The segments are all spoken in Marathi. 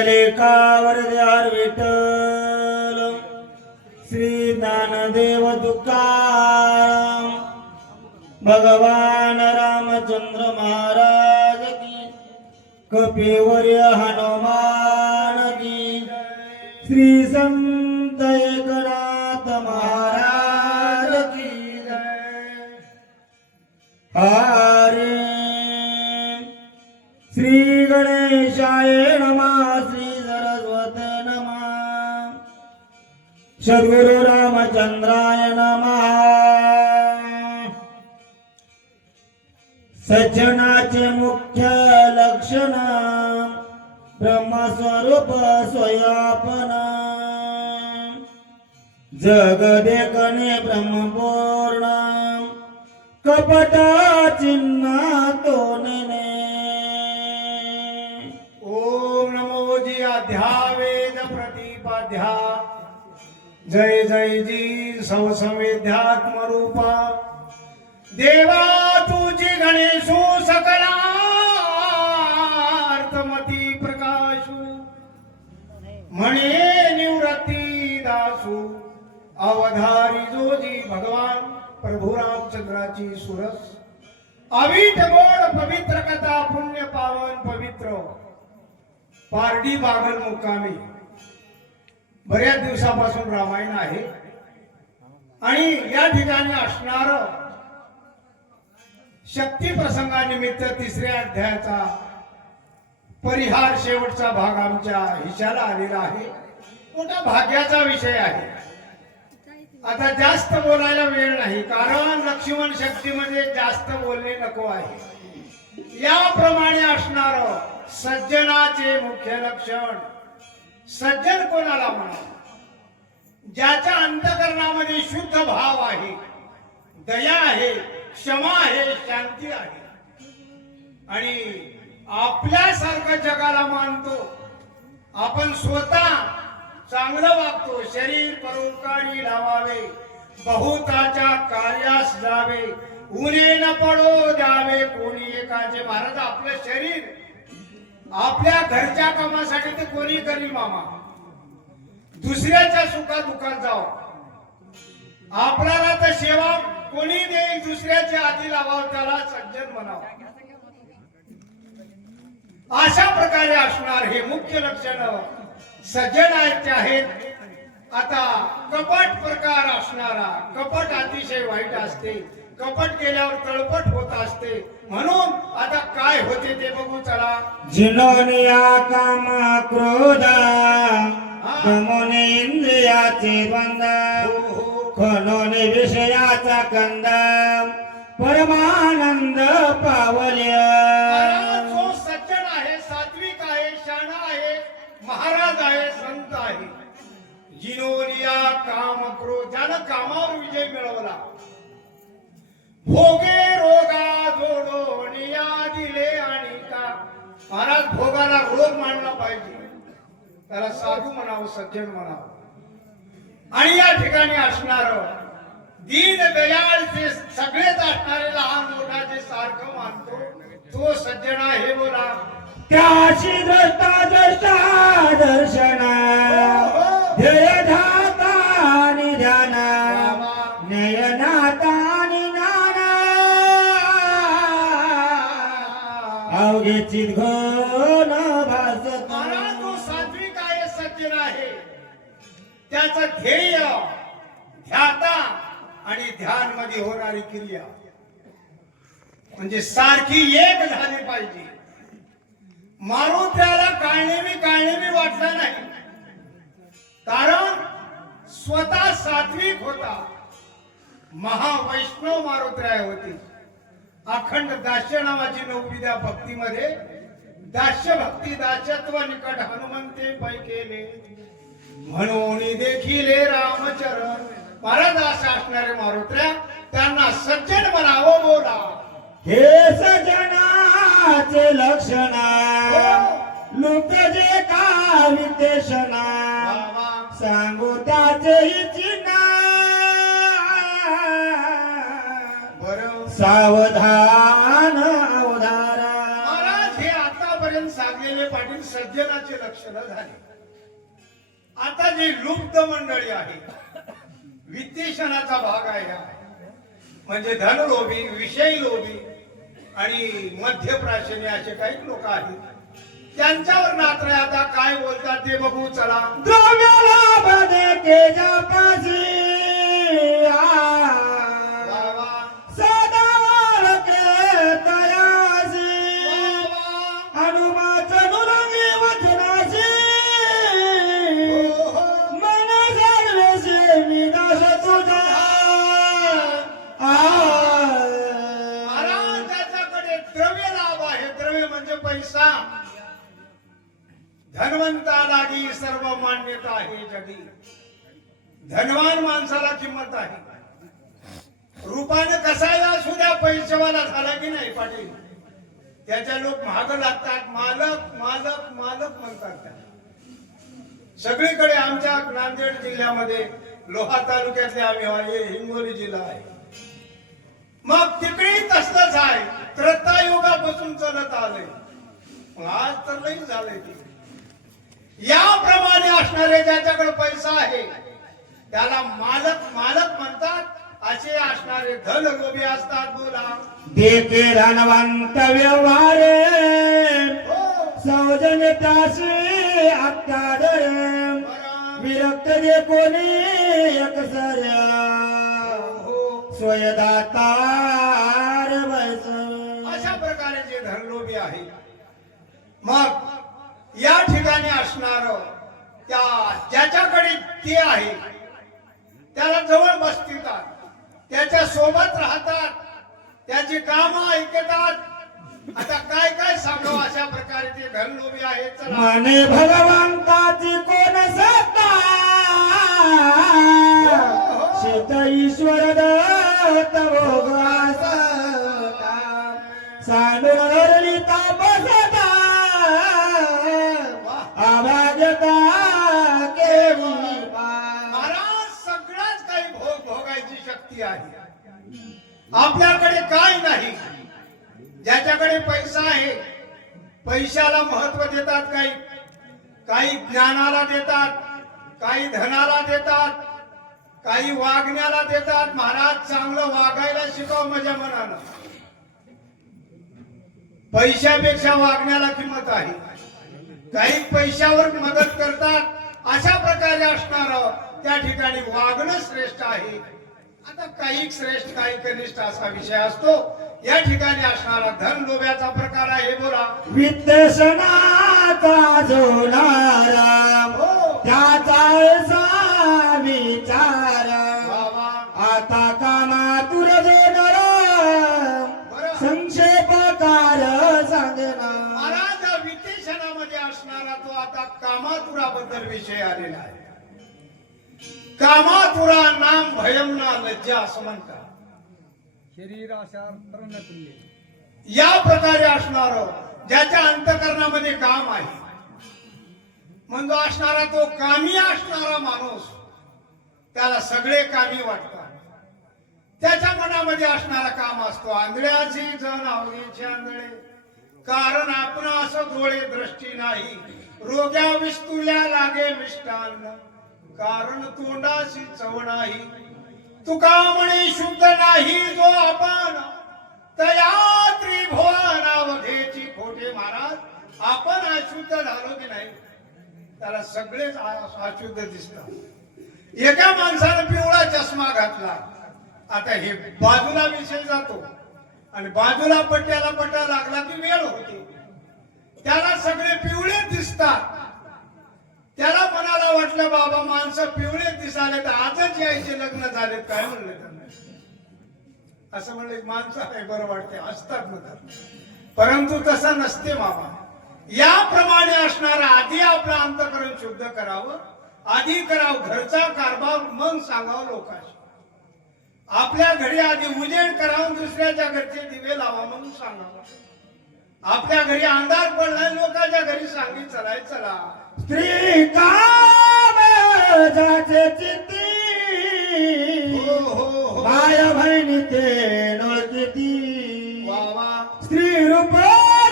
पुंडलेकावर द्यार विठ्ठल. श्री ज्ञानदेव तुकाराम. भगवान रामचंद्र महाराज की कपिवर्य हनुमान की श्री संत एकनाथ महाराज की जय. सद्गुरु रामचंद्राय नमः। सज्जनाचे मुख्य लक्षण ब्रह्मस्वरूप स्वयापन जगदेकने ब्रह्मपूर्ण। कपटा चिन्ना तो ओम नमो जी अध्यावेद प्रतिपाध्या जय जय जी संसंवेद्यात्म रूपा देवा तुझी गणेशू सकलार्थमती प्रकाशू. म्हणे निवृत्ती दासू. अवधारी जोजी भगवान प्रभू रामचंद्राची सुरस. अविट गोड पवित्र कथा पुण्य पावन पवित्र. पारडी बागल मुक्कामी. बऱ्याच दिवसापासून रामायण आहे. आणि या ठिकाणी असणार शक्ती प्रसंगानिमित्त तिसऱ्या अध्यायाचा परिहार शेवटचा भाग आमच्या हिशाला आलेला आहे. मोठा भाग्याचा विषय आहे. आता जास्त बोलायला वेळ नाही कारण लक्ष्मण शक्तीमध्ये जास्त बोलणे नको आहे. याप्रमाणे असणार सज्जनाचे मुख्य लक्षण सज्जन कोणाला म्हणा? ज्याच्या अंतकरणामध्ये शुद्ध भाव आहे दया आहे क्षमा आहे शांती आहे. आणि आपल्यासारखं जगाला मानतो आपण स्वतः चांगलं वागतो शरीर परोपकारी लावावे बहुताच्या कार्यास जावे उन्हे न पडो द्यावे कोणी एकाचे महाराज आपलं शरीर आपल्या घरच्या कामासाठी ते कोणी करी मामा. दुसऱ्याच्या सुखात दुखात जाव. आपल्याला तर सेवा कोणी देईल दुसऱ्याच्या आधी लावाव त्याला सज्जन म्हणाव. अशा प्रकारे असणार हे मुख्य लक्षण सज्जनाचे आहेत. आता कपट प्रकार असणारा कपट अतिशय वाईट असते. कपट केल्यावर तळपट होत असते. म्हणून आता काय होते ते बघू चला. जिनोनिया काम क्रोध इंद्रियाचे द्वंद हो हो. खनोने विषयाचा कंद परमानंद पावल्य महाराज जो सज्जन आहे सात्विक आहे शाणा आहे महाराज आहे संत आहे. जिनोनिया काम क्रोध ज्यानं कामावर विजय मिळवला. भोगे महाराज भोगाला रोग मानला पाहिजे. त्याला साधू म्हणावं सज्जन म्हणावं. आणि या ठिकाणी असणार दीन दयाळ जे सगळेच असणारे लहान मोठा जे सारखं मानतो तो सज्जन आहे बोला. द्रष्टा द्रष्टा दर्शन. ज्ञान अवघे भासत. सात्विक आहे सज्जन आहे. त्याचं ध्येय ध्याता आणि ध्यानमध्ये होणारी क्रिया. म्हणजे सारखी एक झाली पाहिजे. मारुत्याला काळणेवी काळणेवी वाटला नाही. कारण स्वतः सात्विक होता. महावैष्णव मारुत्राय होती. अखंड दास्य नावाची नवविद्या भक्तीमध्ये दास्य भक्ती दास्यत्व निकट हनुमंते पै केले म्हणून देखील रामचरण असे असणारे मारुत्र्या त्यांना सज्जन म्हणावं बोला. हे सजनाचे लक्षण लोक जे का विदेशना बाबा सांगू त्याचे चिन्ह बरं. सावधान पाटील सज्जनाचे लक्षण झाले. आता जी लुप्त मंडळी आहे वित्तेशनाचा भाग आहे म्हणजे धनलोभी विषय लोभी आणि मध्यप्राशनी असे काही लोक आहेत. त्यांच्यावर मात्र आता काय बोलतात ते बघू चला. द्रव्याला बदे तेजापाशी धनवंता लागी सर्व मान्यता आहे. जगी धनवान माणसाला किंमत आहे. रूपानं कसायला असू द्या पैसेवाला झाला की नाही पाटील? त्याच्या लोक महाग लागतात. मालक मालक मालक म्हणतात त्या सगळीकडे आमच्या नांदेड जिल्ह्यामध्ये लोहा तालुक्यातले आम्ही आहे हिंगोली जिल्हा आहे. मग तिकडे तसलंच आहे. त्रेतायुगापासून चलत आलंय. आज तर लई झालंय याप्रमाणे असणारे ज्याच्याकडे पैसा आहे त्याला मालक मालक म्हणतात. असे असणारे धन लोभी असतात बोला. देते धनवंत व्यवहारे. हो. सौजन्यताशी आत्ताडर बरं. विरक्त जे कोणी एकसर्या हो. स्वयदातार अशा प्रकारे जे धनलोभी आहे मग या ठिकाणी असणार त्या ज्याच्याकडे ते आहे त्याला जवळ बसतात त्याच्या सोबत राहतात त्याची कामं ऐकतात. आता काय काय सांगावं अशा प्रकारे ते धनलोभी आहेत मने भगवंताची कोण सत्ता? शेत ईश्वर दत्त भोगास सांडून धरली तापसता शक्ती आहे. आपल्याकडे काय नाही. ज्याच्याकडे पैसा आहे पैशाला महत्त्व देतात काही. काही ज्ञानाला देतात काही धनाला देतात काही वागण्याला देतात. महाराज चांगलं वागायला शिकव माझ्या मनानं. पैशापेक्षा वागण्याला किंमत आहे. काही पैशावर मदत करतात. अशा प्रकारे असणार त्या ठिकाणी वागणं श्रेष्ठ आहे. आता काही श्रेष्ठ काही कनिष्ठ असा विषय असतो. या ठिकाणी असणारा धन लोभ्याचा प्रकार आहे बोला. वित्तसनाचा जोनारा हो. त्याचा असा विचार. आता कामा तुर जोडर बरं. संक्षेपकार सांगना महाराज या वित्तेषणामध्ये असणारा तो आता कामातुराबद्दल विषय आलेला आहे. कामातुरा नाम भयम ना लज्जा असं म्हणतात शरीर या प्रकारे असणार ज्याच्या अंतकरणामध्ये काम आहे. म्हणजे असणारा तो कामी असणारा माणूस त्याला सगळे कामी वाटतात. त्याच्या मनामध्ये असणारा काम असतो आंधळ्याची जण आवडीचे आंधळे. कारण आपण असं डोळे दृष्टी नाही रोग्या विस्तुल्या लागे मिष्टान्न. कारण तोंडाशी चव नाही. तुका म्हणे शुद्ध नाही जो आपण. तया त्रिभुवनावधेची खोटे महाराज आपण अशुद्ध झालो की नाही? त्याला सगळेच अशुद्ध दिसतात. एका माणसानं पिवळा चष्मा घातला. आता हे बाजूला विषय जातो. आणि बाजूला पट्ट्याला पट्टा लागला की वेळ होते. त्याला सगळे पिवळे दिसतात. त्याला मनाला मला वाटलं बाबा माणसं पिवळे दिसाले तर आजच यायचे लग्न झाले काय म्हणले त्यांना? असं म्हणलं माणसं आहे बरं वाटते असतात म्हणतात परंतु तसं नसते बाबा. याप्रमाणे असणार आधी आपलं अंतकरण शुद्ध करावं आधी करावं घरचा कारभार मग सांगावं लोकांशी. आपल्या घरी आधी उजेड करावं दुसऱ्याच्या घरचे दिवे लावा म्हणून सांगावं. आपल्या घरी अंधार पडलाय लोकांच्या घरी सांगी चलाय चला. स्त्री का जाचे चित्ती. हो हो हो. माया बहिणी ते नोळकिती स्त्री रूप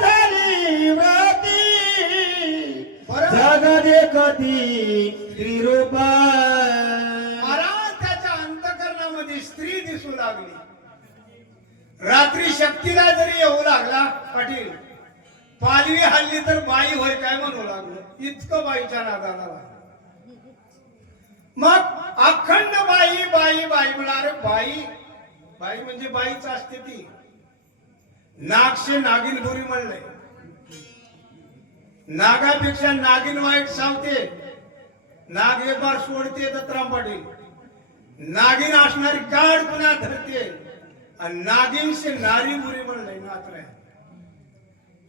झाली व्रती. जग देखती स्त्रीरूप महाराज त्याच्या अंतकरणामध्ये स्त्री दिसू लागली. रात्री शक्तीला जरी येऊ लागला पाटील पालवी हल्ली तर बाई होय काय म्हणू लागलं? इतकं बाईच्या नादाला. मग अखंड बाई बाई बाई म्हणा अरे बाई बाई म्हणजे बाईच असते ती नागशे नागिन बुरी म्हणले नागापेक्षा नागिन वाईट सांगते. नाग एक बार सोडते तर पाटील नागिन असणारी गाड पुन्हा धरते. आणि नागिनशी नारी बुरी म्हणले नात्र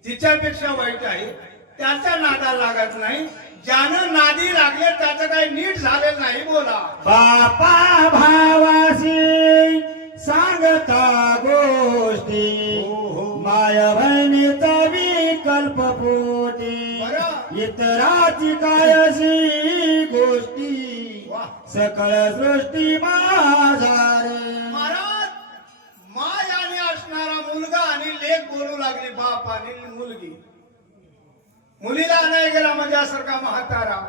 तिच्यापेक्षा वाईट आहे त्याचा नादा लागत नाही. ज्यानं नादी लागले त्याचं काही नीट झालेलं नाही बोला. बापा भावासी सांगता गोष्टी. माय बहिणीचा विकल्प पोटी. इतराची कायशी गोष्टी. सकळ सृष्टी माझा मुलीला आणाय गेला म्हणजे माझ्यासारखा म्हातारा?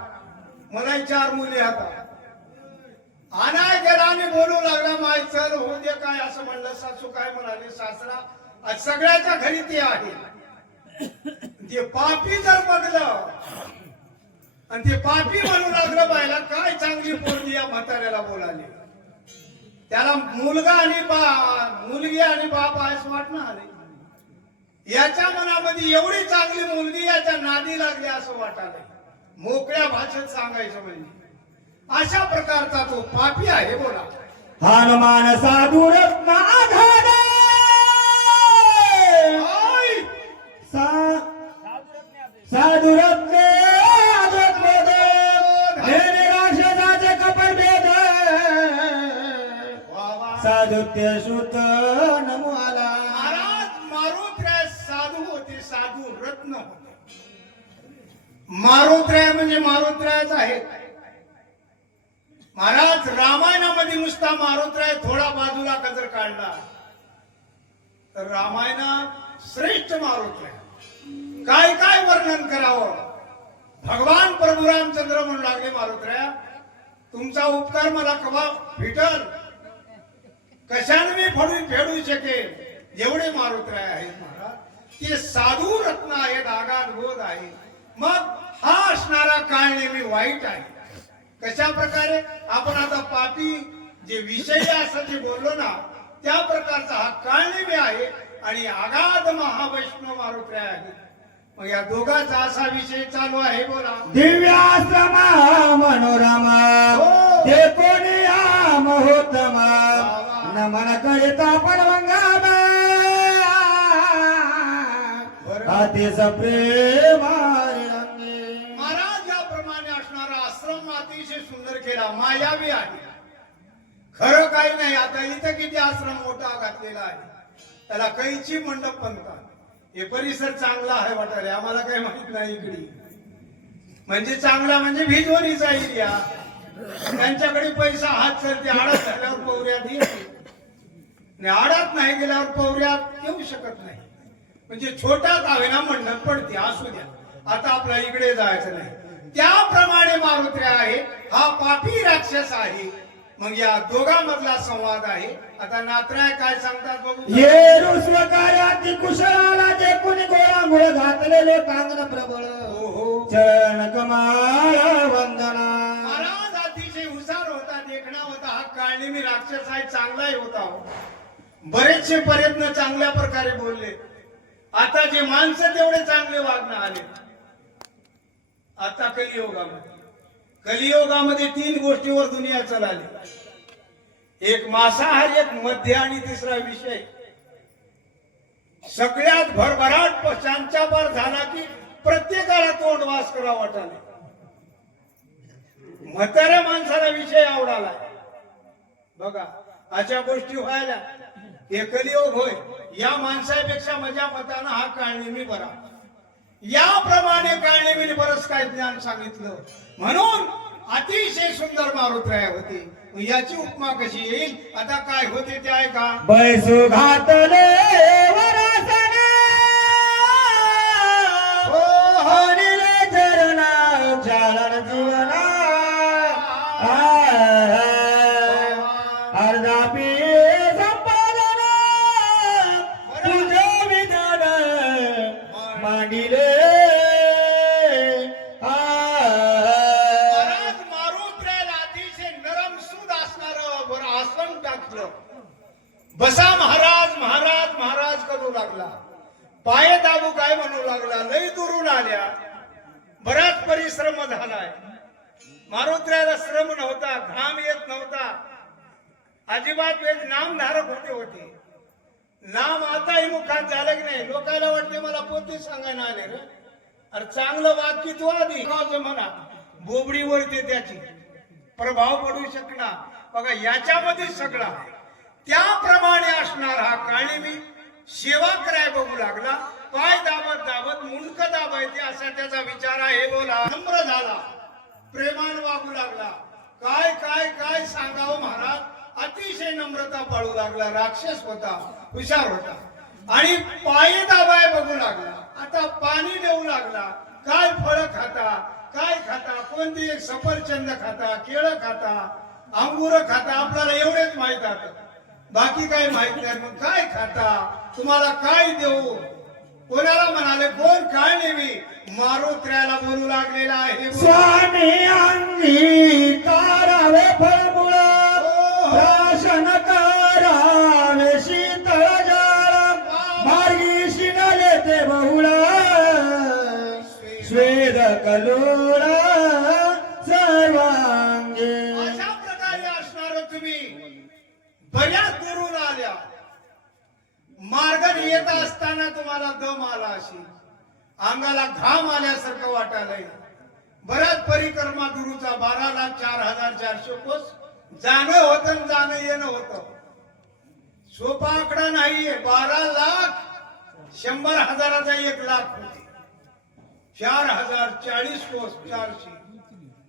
मला चार मुली आता. आणाय गेला आणि बोलू लागला माय चल होऊ दे काय? असं म्हणलं सासू काय म्हणाले? सासरा आज सगळ्याच्या घरी ते आहे. ते पापी जर बघलं आणि ते पापी म्हणू लागलं बायला काय चांगली पोरगी या म्हाताऱ्याला बोलाली? त्याला मुलगा आणि बा मुलगी आणि बाप आहेस वाटणं आले. याच्या मनामध्ये एवढी चांगली मुलगी याच्या नादी लागली असं वाटायला मोकळ्या भाषेत सांगायचं म्हणजे. अशा प्रकारचा तो पापी आहे बोला. हनुमान साधू रत्न आघाड! साधू रत्ने. साधुत्य सुत नमो साधू रत्न म्हणजे मारोत्रायच आहे. महाराज रामायणामध्ये नुसता मारोत्राय थोडा बाजूला कजर काढला. तर रामायणात श्रेष्ठ मारोत्राय काय काय वर्णन करावं? भगवान प्रभू रामचंद्र म्हणू लागले मारुत्र्या तुमचा उपकार मला कवा भेटल? कशाने मी फडून फेडू शकेल एवढे मारुत्र्य आहेत महाराज. ते साधू रत्न आहेत आगाध बोध आहे. मग हा असणारा काळ नेहमी वाईट आहे. कशा प्रकारे? आपण आता पापी जे विषय असं जे बोललो ना त्या प्रकारचा हा काळ नेहमी आहे आणि आगाध महावैष्णव मारुत्र्य आहे. मग या दोघांचा असा विषय चालू आहे बोला. दिव्याश्रमा मनोरमा हो. ते कोणी महोत्तम नमन करिता परवंगाम मातेचा प्रेम महाराज याप्रमाणे असणारा आश्रम अतिशय सुंदर केला मायावी आहे. खरं काही नाही आता इथं किती आश्रम मोठा घातलेला आहे. त्याला कैची मंडप म्हणतात. हे परिसर चांगला आहे वाटायला आम्हाला काही माहीत नाही इकडे. म्हणजे चांगला म्हणजे भिजवणीचा एरिया. त्यांच्याकडे पैसा हात सरते आडात झाल्यावर पौऱ्यात येते. आडात नाही गेल्यावर पौऱ्यात येऊ शकत नाही. म्हणजे छोटा गावेना मंडप पडते असू द्या. आता आपल्या इकडे जायचं नाही. त्याप्रमाणे मारुत्र्य आहे हा पापी राक्षस आहे. मग या दोघांमधला संवाद आहे. आता नात्र्या काय सांगतात बघू. ये रुस्व कार्याती कुशलाला जे कुणी गोळांगोळ घातलेले कांगण प्रबळ. चरण कमाळ वंदना. महाराज अतिशय हुशार होता देखणा होता. हा काळनिमी राक्षस आहे चांगलाही होता. हो. बरेचसे प्रयत्न चांगल्या प्रकारे बोलले. आता जे माणसं तेवढे चांगले वागणं आले. आता कलियोगामध्ये. कलियोगामध्ये तीन गोष्टीवर दुनिया चालली. एक मांसाहार एक मध्य आणि तिसरा विषय. सगळ्यात भरभराट शांचापार झाला की प्रत्येकाला तोंड वास करा वाटाले म्हाताऱ्या माणसाला विषय आवडाला बघा अशा गोष्टी व्हायला. हे कलियोग होय. या माणसापेक्षा माझ्या मतानं हा काळनेमी बरा. याप्रमाणे काळनेमीने बरंच काय ज्ञान सांगितलं. म्हणून अतिशय सुंदर मारुतराय होती. याची उपमा कशी येईल? आता काय होते ते आहे का बैसू घातले हो, हो. अर्धा पी लागला लय दुरून आल्या. बराच परिश्रम झालाय. मारुत्र्याला श्रम नव्हता घाम येत नव्हता. अजिबात वेळ नामधारक होते होते. नाम आताही मुखात झालं की नाही? लोकांना वाटते मला पोते सांगायला आले रे. अरे चांगलं वाक्य तू आधी म्हणा. बोबडी वळते त्याची. प्रभाव पडू शकणार. बघा याच्यामध्ये सगळा त्याप्रमाणे असणार हा काळी मी. सेवा कराय बघू लागला. पाय दाबत मुंडक दाबायचे असा त्याचा विचार आहे बोला. नम्र झाला. प्रेमान वागू लागला. काय काय काय सांगावं महाराज? अतिशय नम्रता पाळू लागला. राक्षस होता. हुशार होता. आणि पाय दाबाय बघू लागला. आता पाणी देऊ लागला. काय फळ खाता? काय खाता? कोणती एक सफरचंद खाता? केळं खाता? अंगुर खाता? आपल्याला एवढेच माहीत आहे. बाकी काय माहीत नाही. मग काय खाता? तुम्हाला काय देऊ? कोणाला म्हणाले कोण काय नेहमी? मारुत्र्याला बोलू लागलेला आहे. स्वामी अंगी तारावे फळमुळ. प्राशन करावे शीतळ जाळ. मार्गी शिनले ते बहुळ. स्वेद कलोळ सर्वांगे. अशा प्रकारे असणार तुम्ही. बऱ्याच आल्या मार्गाने येत असताना तुम्हाला दम आला अशी अंगाला घाम आल्यासारखं वाटायलंय बऱ्याच परिक्रमा गुरुचा बारा लाख चार हजार चारशे कोस जाणं होतं जाणं येणं होतं. सोपा आकडा नाहीये बारा लाख शंभर हजाराचा एक लाख होते. चार हजार चाळीस कोस चारशे.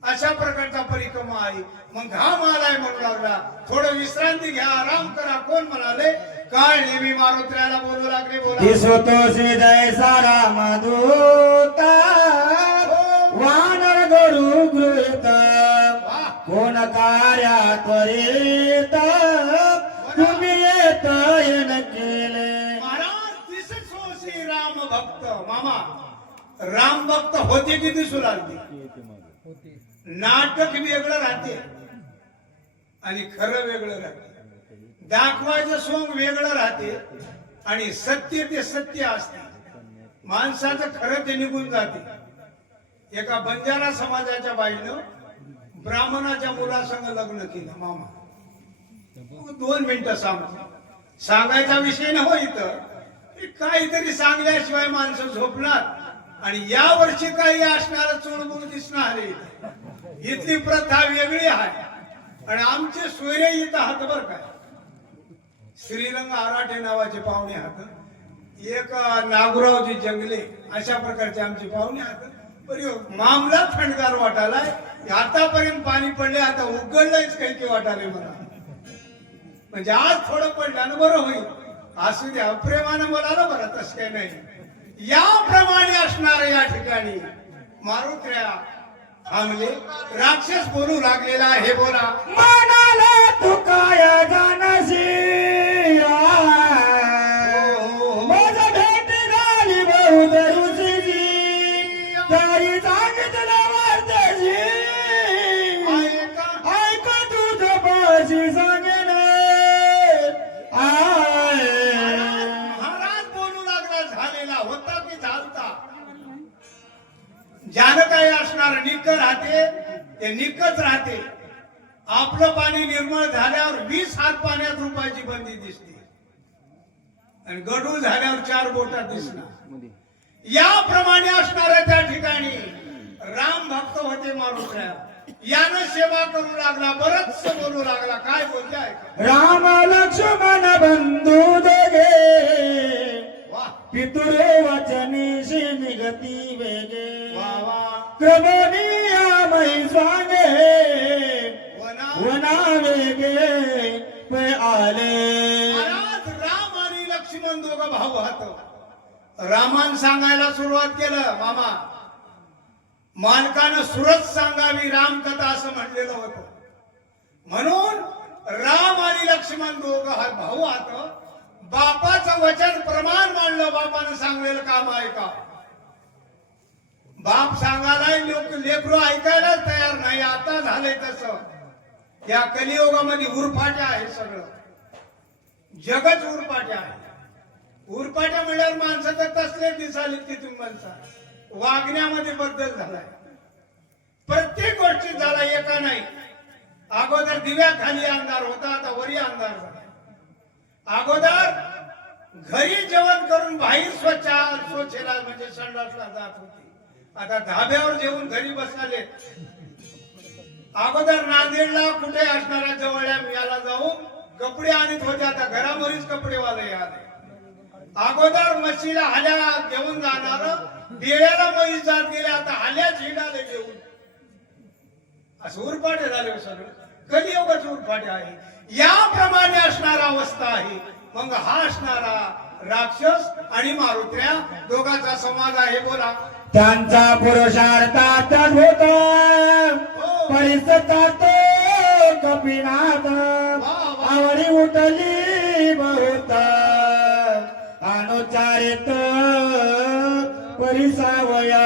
अशा प्रकारचा परिक्रमा आहे. मग घाम आलाय म्हणू लागला. थोडं विश्रांती घ्या आराम करा. कोण म्हणाले? काय नेहमी मारुत्र्याला बोलू लागले बोला. दिसतो हृदय सारा मधुता. वानर गरु गृहीत. कोण कार्या त्वरित तुम्ही येत येण केले. महाराज दिसतो श्री राम भक्त. मामा राम भक्त होते की दिसू लागते नाटक वेगळं राहते. आणि खरं वेगळं राहते. दाखवायचं सोंग वेगळं राहते आणि सत्य ते सत्य असते. माणसाचं खरं ते निघून जाते. एका बंजारा समाजाच्या बाईनं ब्राह्मणाच्या मुलासंग लग्न केलं मामा. दोन मिनिटं सांग. सांगायचा विषय न हो इथं काहीतरी सांगल्याशिवाय माणसं झोपणार. आणि या वर्षी काही असणार चुळबुळ दिसणार इथली प्रथा वेगळी आहे. आणि आमचे सोयरे इथं हातभर काय? श्रीरंग आराठे नावाचे पाहुणे हात एक नागुरावजी जंगले अशा प्रकारचे आमचे पाहुणे हात बरी मामला थंडगार वाटालाय. आतापर्यंत पाणी पडले आता उघडलंयच काही की वाटाले मला. म्हणजे आज थोडं पडलं ना बरं होईल. असू द्या अप्रेमानं बोलायला बरं तसं काही नाही. याप्रमाणे असणार या ठिकाणी मारुत्र्या थांबले. राक्षस बोलू लागलेला आहे बोला. मनाला तू काय जाणशी निक राहते ते निकच राहते. आपलं पाणी निर्मळ झाल्यावर वीस हात पाण्यात रुपयाची बंदी दिसते. आणि गडूळ झाल्यावर चार बोटात दिसणार. याप्रमाणे असणाऱ्या त्या ठिकाणी राम भक्त होते मारुत्र्या यानं सेवा करू लागला बरच बोलू लागला. काय बोलते ऐका. राम लक्ष्मण बंधू वा पितुरे वचनीशी निगती वेगे. वा वा क्रमणीयामय मै वना वनावे गे पै आले। राम आणि लक्ष्मण दोघं भाऊ हात रामान सांगायला सुरुवात केलं मामा. मालकानं सुरत सांगावी रामकथा असं म्हणलेलं होतं. म्हणून राम आणि लक्ष्मण दोघं हा भाऊ हात बापाचं वचन प्रमाण मांडलं बापानं सांगलेलं काम आहे का? बाप सांगायला लोक लेकरू ऐकायलाच तयार नाही. आता झालंय तसं. या कलियुगामध्ये उरफाट्या आहे सगळं. जगच उरपाट्या आहे. उरपाट्या म्हणल्यावर माणसं तर तसले दिसाले तिथून तुम्ही माणसं. वागण्यामध्ये बदल झालाय. प्रत्येक गोष्टीत झाला एका नाही. अगोदर दिव्याखाली अंधार होता आता वरी अंधार झाला. अगोदर घरी जेवण करून बाहेर स्वच्छ स्वच्छला म्हणजे संडासला जात होती. आता धाब्यावर जेवून घरी बसले. अगोदर नांदेडला कुठे असणाऱ्या जवळ याला जाऊन कपडे आणत होते आता घरामध्येच कपडेवाले आले. अगोदर मशीला हल्या घेऊन जाणार बेड्याला म्हैस जात गेले आता हाल्याच हिंडाले घेऊन. असं उरपाटे झाले हो सगळं. कधी एवढंच उरपाटे आहे? याप्रमाणे असणारा अवस्था आहे. मग हा असणारा राक्षस आणि मारुत्र्या दोघांचा समाज आहे बोला. त्यांचा पुरुषार्थातच होत. परिसतात कपिनाथ. आवडी उठली बहुत. अनुचारित परिसावया.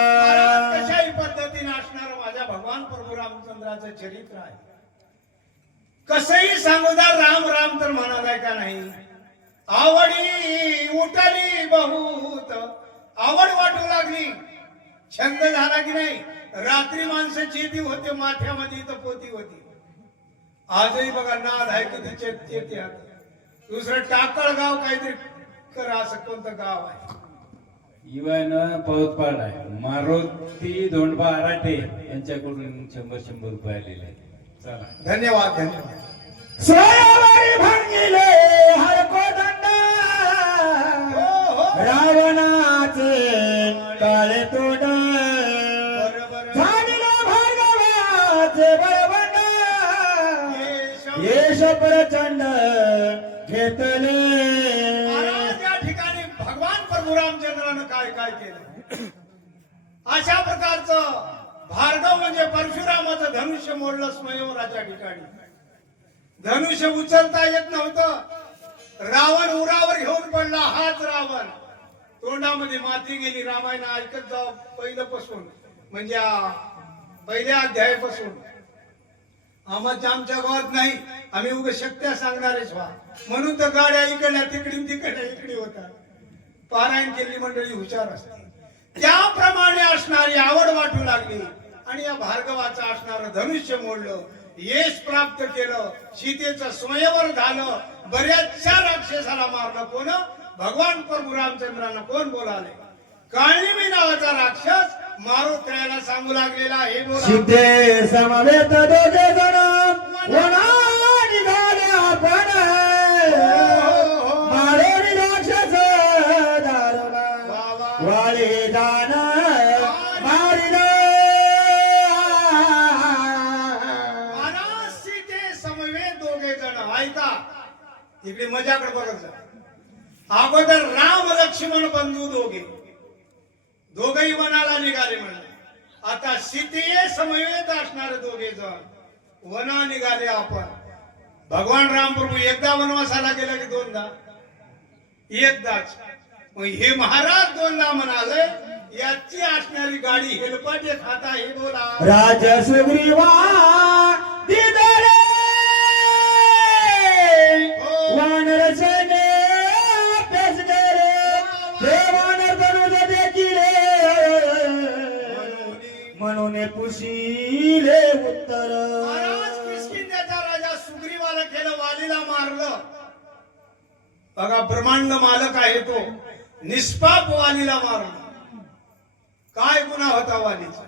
कशाही पद्धतीने असणार माझ्या भगवान प्रभू रामचंद्राचं चरित्र आहे. कसही सांगूदा राम राम तर म्हणालाय का नाही? आवडी उठली बहुत. आवड वाटू लागली. छंद झाला की नाही? रात्री माणसं चेती होते माथ्यामध्ये तर पोती होती. आजही बघा नाद आहे किती चेत चेती दुसरं टाकळ गाव काहीतरी करा असं कोणतं गाव आहे? इवन पाऊस पाड आहे. मारुती धोंडबा आराटे यांच्याकडून शंभर शंभर रुपये आलेले. चला. धन्यवाद धन्यवाद. सोयावारी भांगिले हरको दंड. हो, हो. येश घेतले. या ठिकाणी भगवान प्रभू रामचंद्रानं काय काय केलं? अशा प्रकारचं भार्गव म्हणजे परशुरामाचं धनुष्य मोडलं स्वयंवराच्या ठिकाणी. धनुष्य उचलता येत नव्हतं. रावण उरावर घेऊन पडला हाच रावण. तोंडामध्ये माती गेली. रामायण ऐकत जाऊ पहिल्यापासून म्हणजे पहिल्या अध्यायापासून. आम्हाला आमच्या गावात नाही. आम्ही उग शक्त्या सांगणारेच व्हा म्हणून तर गाड्या इकडल्या तिकडे तिकडल्या इकडे होतात. पारायण केली मंडळी हुशार असते. त्याप्रमाणे असणारी आवड वाटू लागली. आणि या भार्गवाचं असणारं धनुष्य मोडलं. यश प्राप्त केलं. सीतेचं स्वयंवर झालं. बऱ्याचशा राक्षसाला मारलं. कोण? भगवान प्रभू रामचंद्रानं कोण बोलाले? काळीमी नावाचा राक्षस मारुत्र्याला सांगू लागलेला हे बोला सिद्धे समवेत दोघे जण. निघाले आपण. राक्षस. वाळे दान. मारिले महाराज सीते समवे दोघे जण. ऐका. इकडे मजाकडे बघत जा. अगोदर राम लक्ष्मण बंधू दोघे. दोघही वनाला निघाले म्हणाले आता सीते समवेत असणारे दोघे जण. वना निघाले आपण. भगवान रामप्रभू एकदा वनवासाला गेला की दोनदा? एकदाच. मग हे महाराज दोनदा म्हणाले याची असणारी गाडी हेलपाटे खाता हे बोला. राज पुशीले उत्तर. महाराज राजा सुग्रीवाला केलं वालीला मारलं. बघा ब्रह्मांड मालक आहे तो. निष्पाप वालीला मारला. काय गुन्हा होता वालीचा?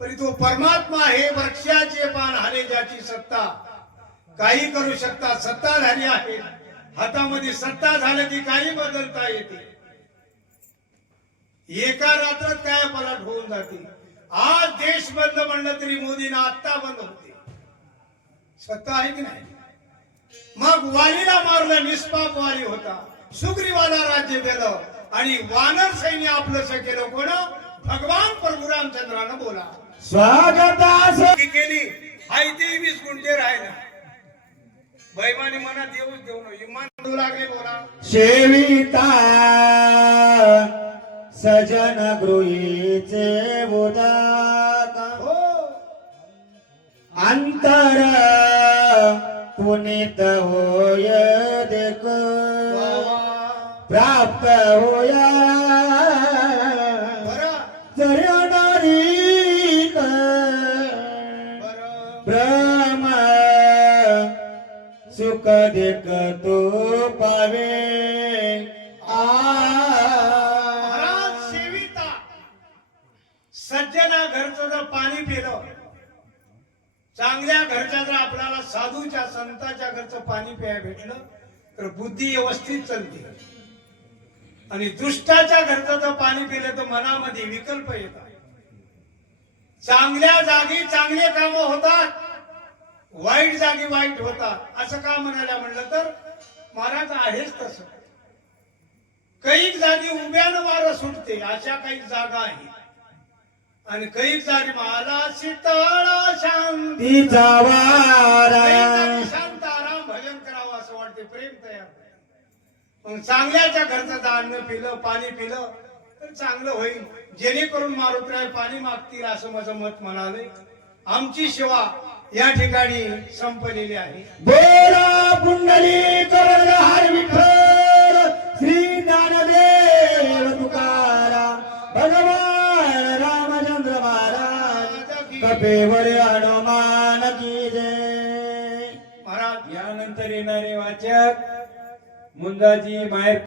पण तो परमात्मा आहे वृक्षाचे पान हाले ज्याची सत्ता. काही करू शकता सत्ता झाली आहे. हातामध्ये सत्ता झाली की काही बदलता येते. एका रात्रात काय पलट होऊन जाते आज देश बंद म्हणलं तरी मोदीनं आत्ता बंद होते. सत्ता आहे की नाही? मग वालीला मारलं निष्पाप वाली होता. सुग्रीवाला राज्य दिलं आणि वानर सैन्य आपलंस केलं. कोण? भगवान प्रभू रामचंद्रानं बोला स्वागतास ती केली. हाय ती वीस गुंठे राहिला. बैमानी मनात येऊच देऊ इमान देऊ लागले बोला. सेविता सजन गृहीचे उदाक हो. अंतर पुनीत होय देख. प्राप्त होया. ब्रह्म सुख देख तो पावे. पाणी पिलं चांगल्या घरच्या जर आपल्याला साधूच्या संताच्या घरचं पाणी प्याय भेटलं तर बुद्धी व्यवस्थित चलते. आणि दुष्टाच्या घरचं जर पाणी पिलं तर मनामध्ये विकल्प येतात. चांगल्या जागी चांगले काम होतात वाईट जागी वाईट होतात. असं का म्हणायला म्हणलं तर महाराज आहेच तसं. काही जागी उभ्यानं वारं सुटते अशा काही जागा आहे. आणि कैक जागी मला शीतळ शांती तिचा वारा कैक जागी शांत आराम भजन करावं असं वाटते प्रेम तयार. मग चांगल्याच्या घरचं धान्य पिलं पाणी पिलं तर चांगलं होईल. जेणेकरून मारुतीराय पाणी मागतील असं माझं मत म्हणाले. आमची सेवा या ठिकाणी संपलेली आहे. बोला पुंडली विठ्ठल कपेवर हनुमान की जय महाराज यानंतर येणारे वाचक मुंदाजी माहेर